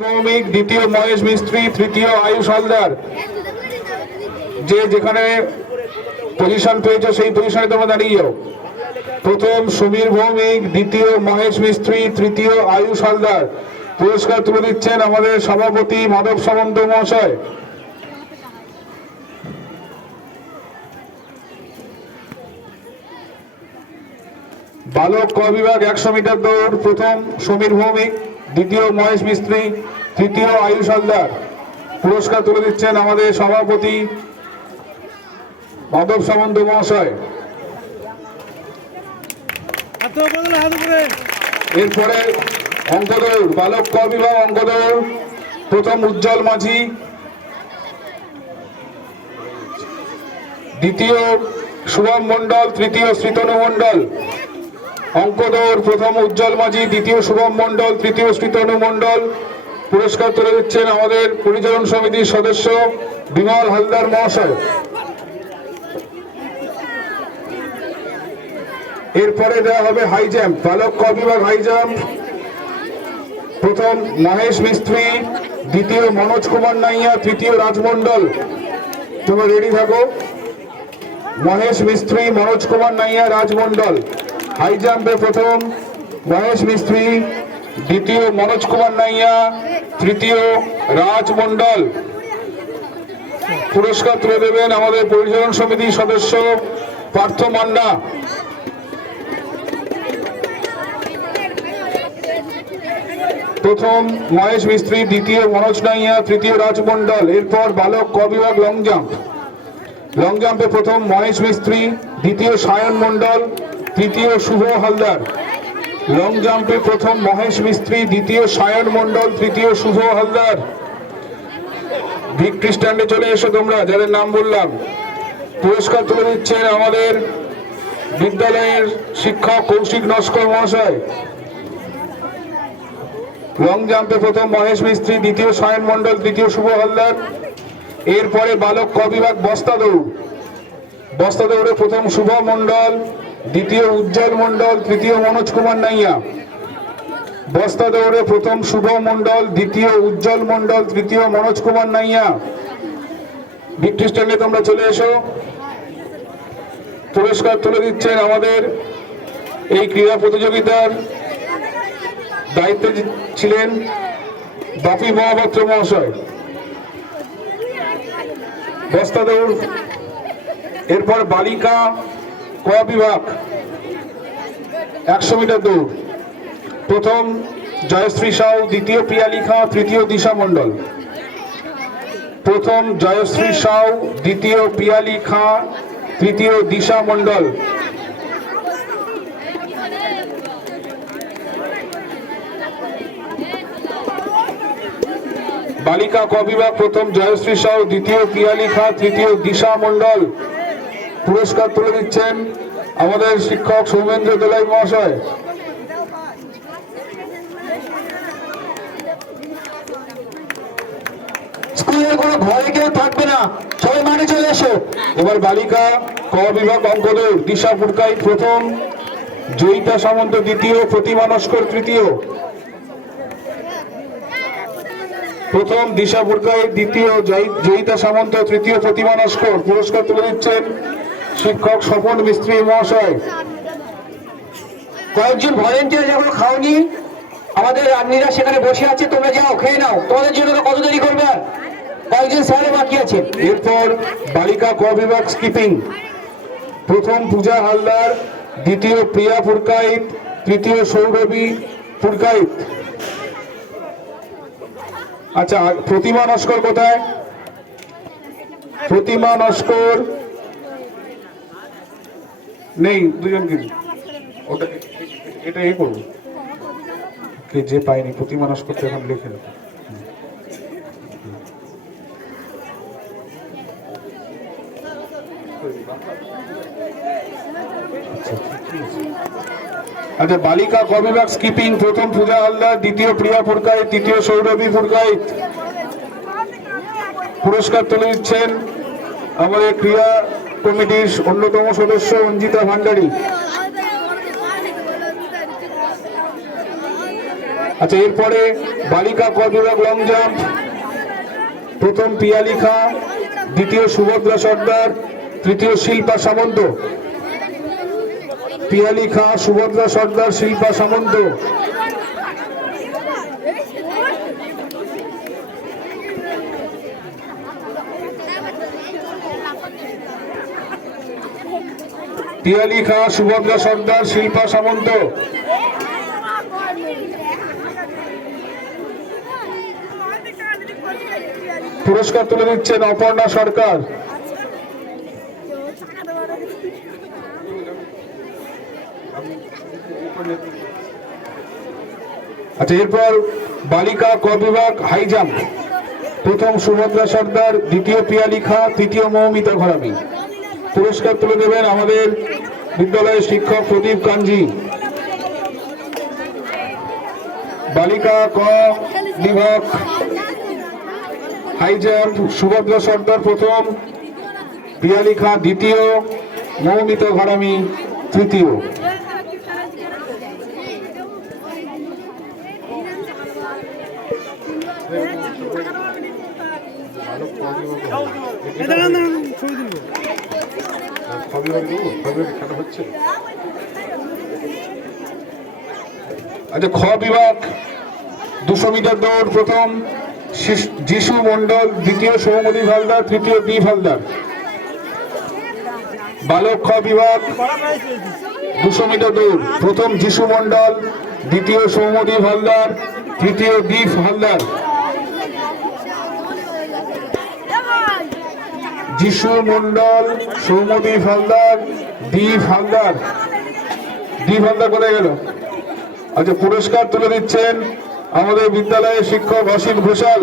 ভৌমিক, দ্বিতীয় মহেশ মিস্ত্রি, তৃতীয় আয়ুষ হালদার। যে যেখানে পজিশন পেয়েছো সেই পজিশনে তোমরা দাঁড়িয়ে যাও। প্রথম সমীর ভৌমিক, দ্বিতীয় মহেশ মিস্ত্রি, তৃতীয় আয়ুষ হালদার। পুরস্কার তুলে দিচ্ছেন আমাদের সভাপতি মাধব সামন্ত মহাশয়। বালক ক বিভাগ 100 মিটার দৌড়, প্রথম সমীর ভৌমিক, দ্বিতীয় মহেশ মিস্ত্রি, তৃতীয় আয়ুষ হালদার। পুরস্কার তুলে দিচ্ছেন আমাদের সভাপতি মাধব সামন্ত মহাশয়। এরপরে অঙ্ক দৌড়, বালক ক বিভাগ অঙ্ক দৌড়, প্রথম উজ্জ্বল মাঝি, দ্বিতীয় শুভম মন্ডল, তৃতীয় শ্রীতনু মন্ডল। অঙ্ক দৌড়, প্রথম উজ্জ্বল মাঝি, দ্বিতীয় শুভম মন্ডল, তৃতীয় শ্রীতনু মন্ডল। পুরস্কার তুলে দিচ্ছেন আমাদের পরিচালন সমিতির সদস্য বিমল হালদার মহাশয়। এরপরে দেওয়া হবে হাই জাম্প, বালক ক বিভাগ হাই জাম্প, প্রথম মহেশ মিস্ত্রি, দ্বিতীয় মনোজ কুমার নাইয়া, তৃতীয় রাজমন্ডল। তোমরা রেডি থাকো। মহেশ মিস্ত্রি, মনোজ কুমার নাইয়া, রাজমন্ডল। হাই জাম্পে প্রথম মহেশ মিস্ত্রি, দ্বিতীয় মনোজ কুমার নাইয়া, তৃতীয় রাজমন্ডল। পুরস্কার তুলে দেবেন আমাদের পরিচালন সমিতির সদস্য পার্থ মান্না। প্রথম মহেশ মিস্ত্রি, দ্বিতীয় মনোজ নাইয়া, তৃতীয় রাজমন্ডল। এরপর বালক ক বিভাগ লং জাম্প, লং জাম্পে প্রথম মহেশ মিস্ত্রি, দ্বিতীয় সায়ন মন্ডল, তৃতীয় শুভ হালদার। লং জাম্পে প্রথম মহেশ মিস্ত্রি, দ্বিতীয় সায়ন মন্ডল, তৃতীয় শুভ হালদার। ভিক্টরি স্ট্যান্ডে চলে এসো তোমরা যাদের নাম বললাম। পুরস্কার তুলে দিচ্ছেন আমাদের বিদ্যালয়ের শিক্ষক কৌশিক নস্কর মহাশয়। লং জাম্পে প্রথম মহেশ মিস্ত্রি, দ্বিতীয় সায়ন মন্ডল, তৃতীয় শুভ হালদার। এরপরে বালক ক বিভাগ বস্তা দৌড়, বস্তা দৌড়ে প্রথম শুভ মন্ডল, দ্বিতীয় উজ্জ্বল মন্ডল, তৃতীয় মনোজ কুমার নাইয়া। বস্তা দৌড়ে প্রথম শুভ মন্ডল, দ্বিতীয় উজ্জ্বল মন্ডল, তৃতীয় মনোজ কুমার নাইয়া। ভিক্টরি স্ট্যান্ডে তোমরা চলে এসো। পুরস্কার তুলে দিচ্ছেন আমাদের এই ক্রীড়া প্রতিযোগিতার দায়িত্বে ছিলেন বাপি মহাপাত্র মহাশয়। বস্তা দৌড়, এরপর বালিকা ক বিভাগ 100 মিটার দৌড়, প্রথম জয়শ্রী সাউ, দ্বিতীয় পিয়ালি খাঁ, তৃতীয় দিশা মন্ডল। প্রথম জয়শ্রী সাউ, দ্বিতীয় পিয়ালি খাঁ, তৃতীয় দিশা মন্ডল। বালিকা ক বিভাগ প্রথম জয়শ্রী সাউ, দ্বিতীয় পিয়ালি খাঁ, তৃতীয় দিশা মন্ডল। পুরস্কার তুলে দিচ্ছেন আমাদের শিক্ষক সৌমেন্দ্র দোলাই মহাশয়। স্কুলের কোনো ঘরে কেউ থাকবে না, সবাই মাঠে চলে এসো। এবার বালিকা ক বিভাগ অঙ্ক দৌড়, দিশা পুরকাইত প্রথম, জয়িতা সামন্ত দ্বিতীয়, প্রতিমা নস্কর তৃতীয়। প্রথম দিশা পুরকাইত, দ্বিতীয় জয়িতা সামন্ত, তৃতীয় প্রতিমা নস্কর। পুরস্কার তুলে দিচ্ছেন শিক্ষক স্বপন মিস্ত্রি মহাশয়। কয়েকজন ভলেন্টিয়ার যেগুলো খাওনি, আমাদের রান্নিরা সেখানে বসে আছে, তোমরা যাও খেয়ে নাও, তোমাদের জন্য কত দেরি করবে, কয়েকজন স্যারে বাকি আছে। এরপর বালিকা ক বিভাগ স্কিপিং, প্রথম পূজা হালদার, দ্বিতীয় প্রিয়া পুরকাইত, তৃতীয় সৌরভী পুরকাইত। আচ্ছা, প্রতিমা নস্কর কোথায়? প্রতিমা নস্কর নেই, দুজনকে ওটা এটা এই করবো, যে পাইনি প্রতিমা নস্কর এখন লিখে দেবো। আচ্ছা, বালিকা ক বিভাগ স্কিপিং, প্রথম পূজা হালদার, দ্বিতীয় প্রিয়া পুরকাইত, তৃতীয় সৌরভী পুরকাইত। পুরস্কার তুলে দিচ্ছেন আমাদের ক্রীড়া কমিটির অন্যতম সদস্য অঞ্জিতা ভান্ডারী। আচ্ছা, এরপরে বালিকা ক বিভাগ লং জাম্প, প্রথম পিয়ালি খা, দ্বিতীয় সুভদ্রা সর্দার, তৃতীয় শিল্পা সামন্ত। পিয়ালি খা, সুভদ্রা সর্দার, শিল্পা সামন্ত। পিয়ালি খা, সুভদ্রা সর্দার, শিল্পা সামন্ত। পুরস্কার তুলে দিচ্ছেন অপর্ণা সরকার। আচ্ছা, এরপর বালিকা ক বিভাগ হাই জাম্প, প্রথম সুভদ্রা সর্দার, দ্বিতীয় পিয়ালি খা, তৃতীয় মৌমিতা ঘরামি। পুরস্কার তুলে দেবেন আমাদের বিদ্যালয়ের শিক্ষক প্রদীপ কাঞ্জি। বালিকা ক বিভাগ হাই জাম্প, সুভদ্রা সর্দার প্রথম, পিয়ালি খা দ্বিতীয়, মৌমিতা ঘরামি তৃতীয়। আচ্ছা, খ বিভাগ 200 মিটার দৌড়, প্রথম যিশু মন্ডল, দ্বিতীয় সৌমদী হালদার, তৃতীয় দীপ হালদার। বালক খ বিভাগ 200 মিটার দৌড়, প্রথম যিশু মন্ডল, দ্বিতীয় সৌমদী হালদার, তৃতীয় দীপ হালদার। যিশু মন্ডল, সৌমদী হালদার, দীপ হালদার। দীপ হালদার কোথায় গেল? আচ্ছা, পুরস্কার তুলে দিচ্ছেন আমাদের বিদ্যালয়ের শিক্ষক অসিত ঘোষাল।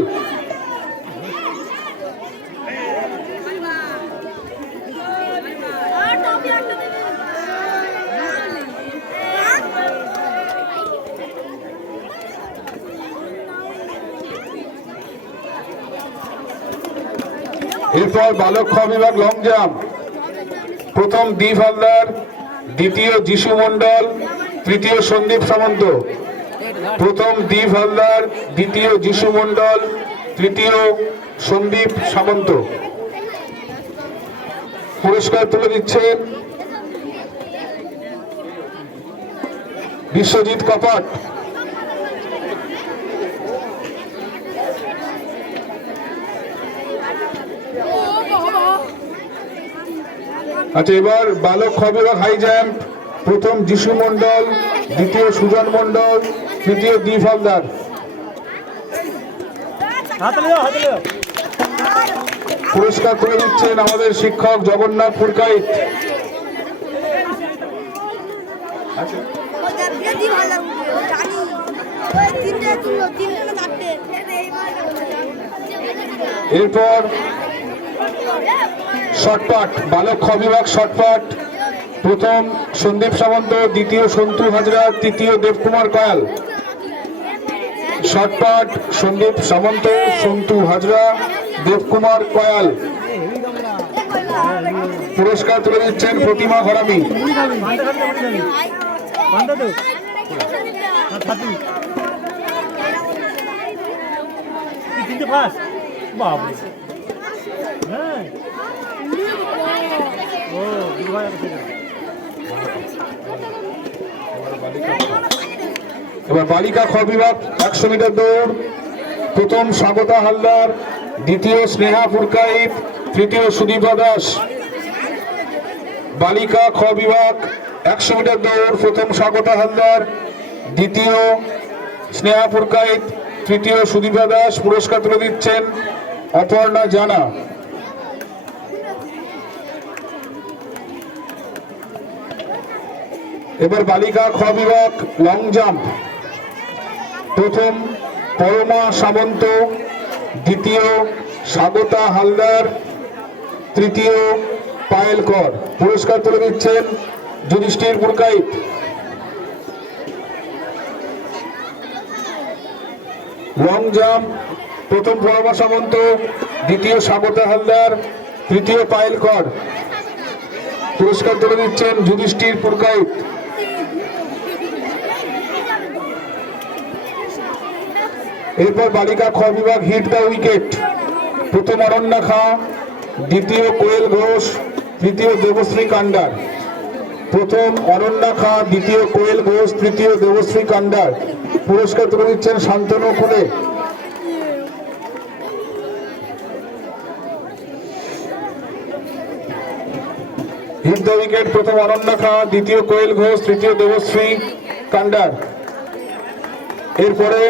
এরপর বালক খ বিভাগ লং জাম্প, প্রথম দীপ হালদার, দ্বিতীয় যিশু মন্ডল, তৃতীয় সন্দীপ সামন্ত। প্রথম দীপ হালদার, দ্বিতীয় যিশু মন্ডল, তৃতীয় সন্দীপ সামন্ত। পুরস্কার তুলে দিচ্ছেন বিশ্বজিৎ কপাট। আচ্ছা, এবার বালক খ বিভাগ হাই জাম্প, প্রথম যিশু মন্ডল, দ্বিতীয় সুজন মন্ডল, তৃতীয় দীপ হালদার। পুরস্কার করে দিচ্ছেন আমাদের শিক্ষক জগন্নাথ পুরকাইত। এরপর শর্টপাট, বালক খ বিভাগ শর্টপাট, প্রথম সন্দীপ সামন্ত, দ্বিতীয় সন্তু হাজরা, তৃতীয় দেবকুমার কয়াল। শর্টপাট, সন্দীপ সামন্ত, সন্তু হাজরা, দেবকুমার কয়াল। পুরস্কার তুলে দিচ্ছেন প্রতিমা ঘরামি। এবার বালিকা খ বিভাগ 100 মিটার দৌড়, প্রথম স্বাগতা হালদার, দ্বিতীয় স্নেহা পুরকাইত, তৃতীয় সুদীপা দাস। বালিকা খ বিভাগ 100 মিটার দৌড়, প্রথম স্বাগতা হালদার, দ্বিতীয় স্নেহা পুরকাইত, তৃতীয় সুদীপা দাস। পুরস্কার তুলে দিচ্ছেন অপর্ণা জানা। এবার বালিকা খ বিভাগ লং জাম্প, প্রথম পরমা সামন্ত, দ্বিতীয় স্বাগতা হালদার, তৃতীয় পায়েল কর। পুরস্কার তুলে দিচ্ছেন যুধিষ্ঠির পুরকাইত। লং জাম্প, প্রথম পরমা সামন্ত, দ্বিতীয় স্বাগতা হালদার, তৃতীয় পায়েল কর। পুরস্কার তুলে দিচ্ছেন যুধিষ্ঠির পুরকাইত। এরপর বালিকা খ বিভাগ হিট দ্য উইকেট, প্রথম অরণ্যা খা, দ্বিতীয় কোয়েল ঘোষ, তৃতীয় দেবশ্রী কান্ডার। প্রথম অরণ্যা খা, দ্বিতীয় কোয়েল ঘোষ, তৃতীয় দেবশ্রী কান্ডার। পুরস্কার তুলে দিচ্ছেন শান্তনু খুলে। হিট দ্য উইকেট, প্রথম অরণ্যা খা, দ্বিতীয় কোয়েল ঘোষ, তৃতীয় দেবশ্রী কান্ডার। এরপরে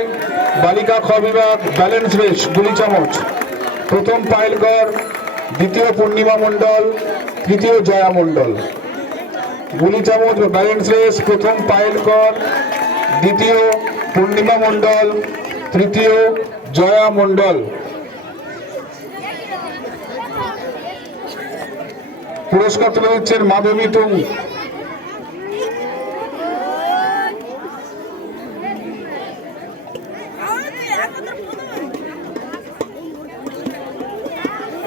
বালিকা খ বিভাগ ব্যালেন্স রেস গুলি চামচ, প্রথম পায়েলকর, দ্বিতীয় পূর্ণিমা মণ্ডল, তৃতীয় জয়া মণ্ডল। গুলি চামচ বা ব্যালেন্স রেস, প্রথম পায়েলকর, দ্বিতীয় পূর্ণিমা মণ্ডল, তৃতীয় জয়া মণ্ডল। পুরস্কার তুলে দিচ্ছেন মাধবী তুং।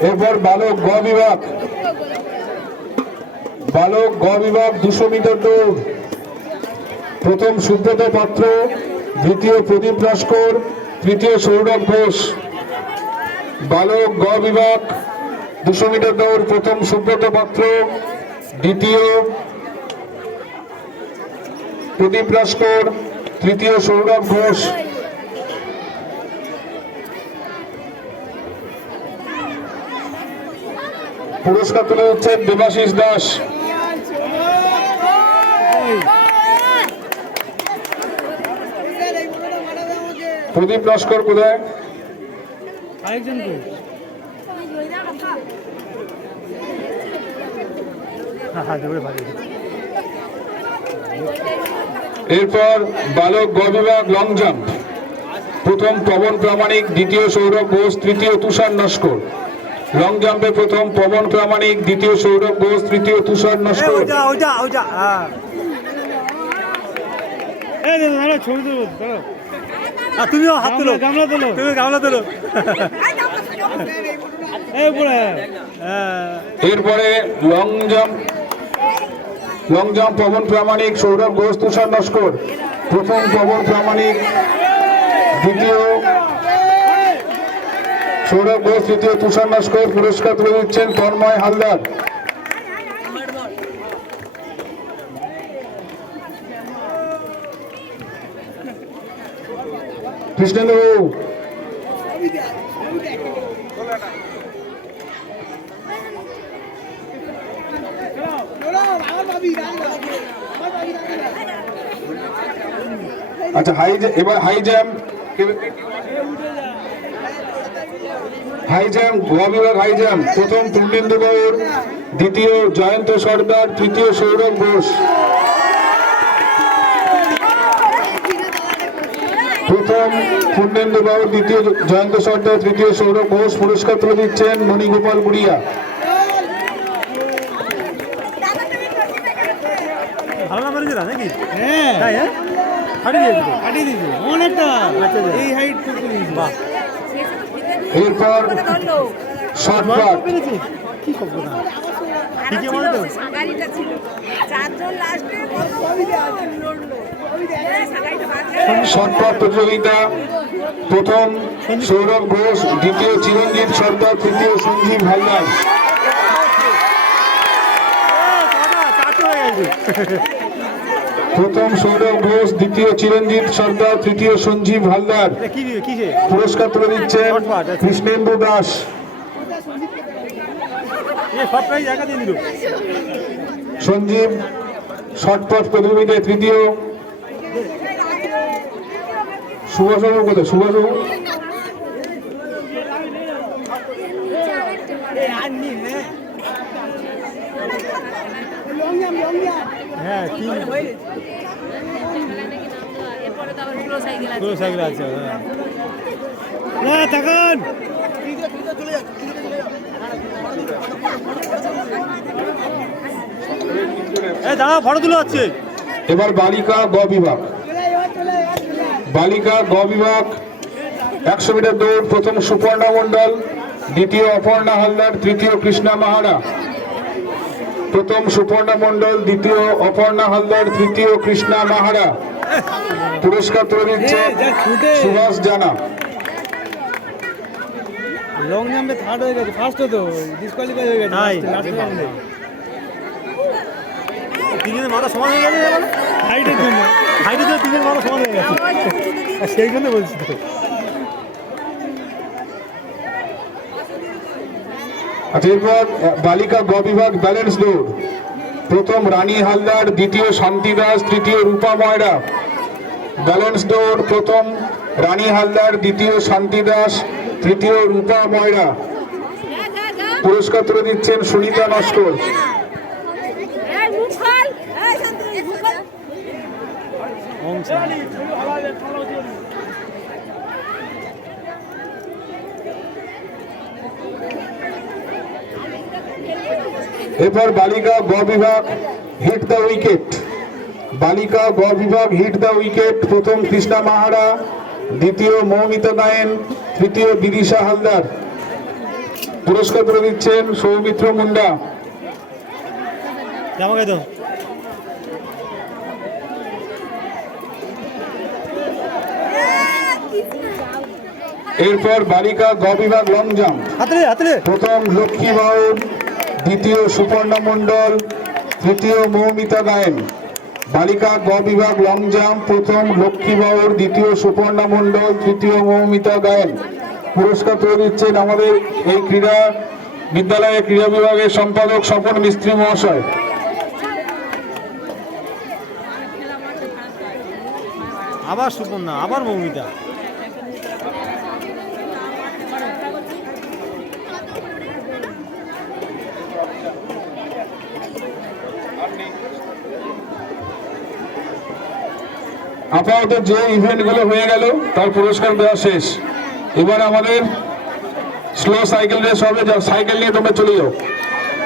এরপর বালক গ বিভাগ, বালক গ বিভাগ 200 মিটার দৌড়, প্রথম সুব্রত পাত্র, দ্বিতীয় প্রদীপ নস্কর, তৃতীয় সৌরভ ঘোষ। বালক গ বিভাগ 200 মিটার দৌড়, প্রথম সুব্রত পাত্র, দ্বিতীয় প্রদীপ নস্কর, তৃতীয় সৌরভ ঘোষ। পুরস্কার তুলে হচ্ছেন দেবাশিস দাস। প্রদীপ নস্কর কোথায়? এরপর বালক গ বিভাগ লং জাম্প, প্রথম পবন প্রামাণিক, দ্বিতীয় সৌরভ ঘোষ, তৃতীয় তুষার নস্কর। লং জাম্পে প্রথম পবন প্রামাণিক, দ্বিতীয় সৌরভ ঘোষ, তৃতীয় তুষার নস্কর। তুমিও হাত তোলো, গামলা তোলো, তুমি গামলা তোলো। এরপরে লং জাম্প পবন প্রামাণিক, সৌরভ ঘোষ, তুষার নস্কর। প্রথম পবন প্রামাণিক, দ্বিতীয় সৌরভ ঘোষ, তৃতীয় তুষার নস্কর। পুরস্কার তুলে দিচ্ছেন তন্ময় হালদার। কৃষ্ণেন্দু আচ্ছা এবার হাই জাম্প, গ বিভাগ হাই জাম্প, প্রথম পূর্ণেন্দু গৌর, দ্বিতীয় জয়ন্ত সর্দার, তৃতীয় সৌরভ ঘোষ। প্রথম পূর্ণেন্দু গৌর, দ্বিতীয় জয়ন্ত সর্দার, তৃতীয় সৌরভ ঘোষ। পুরস্কার তুলে দিচ্ছেন মণিগোপাল গুড়িয়া। এরপর শর্টপাট, শর্টপাট প্রতিযোগিতা, প্রথম সৌরভ ঘোষ, দ্বিতীয় চিরঞ্জিত সর্দার, তৃতীয় সঞ্জীব হালদার। প্রথম সৌরভ ঘোষ, দ্বিতীয় চিরঞ্জিত সর্দার, তৃতীয় সঞ্জীব হালদার। পুরস্কার তুলে দিচ্ছেন কৃষ্ণেন্দু দাস। সঞ্জীব শর্টপাট প্রতিযোগিতায় তৃতীয়। সুভাষবাবু কোথায়? সুভাষবাবু হ্যাঁ, সাইকেল আছে। দাঁড়া, ফটো তুলে যাচ্ছে। এবার বালিকা গ বিভাগ, বালিকা গ বিভাগ 100 মিটার দৌড়, প্রথম সুপর্ণা মণ্ডল, দ্বিতীয় অপর্ণা হালদার, তৃতীয় কৃষ্ণা মাহারা। প্রথম সুপর্ণা মণ্ডল, দ্বিতীয় অপর্ণা হালদার, তৃতীয় কৃষ্ণা মাহারা। পুরস্কার তুলে দিচ্ছে সুভাষ জানা। লং জাম্পে থার্ড হয়ে গেছে, ফার্স্ট তো ডিসকোয়ালিফাই হয়ে গেছে লাস্ট রাউন্ডে। তিনের মাথা সমান হয়ে গেছে মানে হাইটের জন্য তিনের মাথা সমান হয়ে গেছে, সেই জন্য বলছি তো। আচ্ছা, এরপর বালিকা গ বিভাগ ব্যালেন্স দৌড়। প্রথম রানী হালদার, দ্বিতীয় শান্তি দাস, তৃতীয় রূপা ময়রা। ব্যালেন্স দৌড় প্রথম রানী হালদার, দ্বিতীয় শান্তি দাস, তৃতীয় রূপা ময়রা। পুরস্কার তুলে দিচ্ছেন সুনিতা নস্কর। এরপর বালিকা গ বিভাগ হিট দ্য উইকেট। বালিকা গ বিভাগ হিট দ্য উইকেট। প্রথম কৃষ্ণা মাহারা, দ্বিতীয় মৌমিতা গায়েন, তৃতীয় বিদিশা হালদার। পুরস্কার তুলে দিচ্ছেন সৌমিত্র মুন্ডা। এরপর বালিকা গ বিভাগ লং জাম্প। প্রথম লক্ষ্মী বাউল, দ্বিতীয় সুপর্ণা মণ্ডল, তৃতীয় মৌমিতা গায়েন। বালিকা গ বিভাগ লং জাম্প। প্রথম লক্ষ্মী বাউল, দ্বিতীয় সুপর্ণা মণ্ডল, তৃতীয় মৌমিতা গায়েন। পুরস্কার তুলে দিচ্ছেন আমাদের এই ক্রীড়া বিদ্যালয়ের ক্রীড়া বিভাগের সম্পাদক স্বপন মিস্ত্রি মহাশয়। আবার সুপর্ণা, আবার মৌমিতা। আপাতত যে ইভেন্ট গুলো হয়ে গেল তার পুরস্কার দেওয়া শেষ। এবার আমাদের স্লো সাইকেল রেস হবে, সাইকেল নিয়ে তোমরা চলে যাও।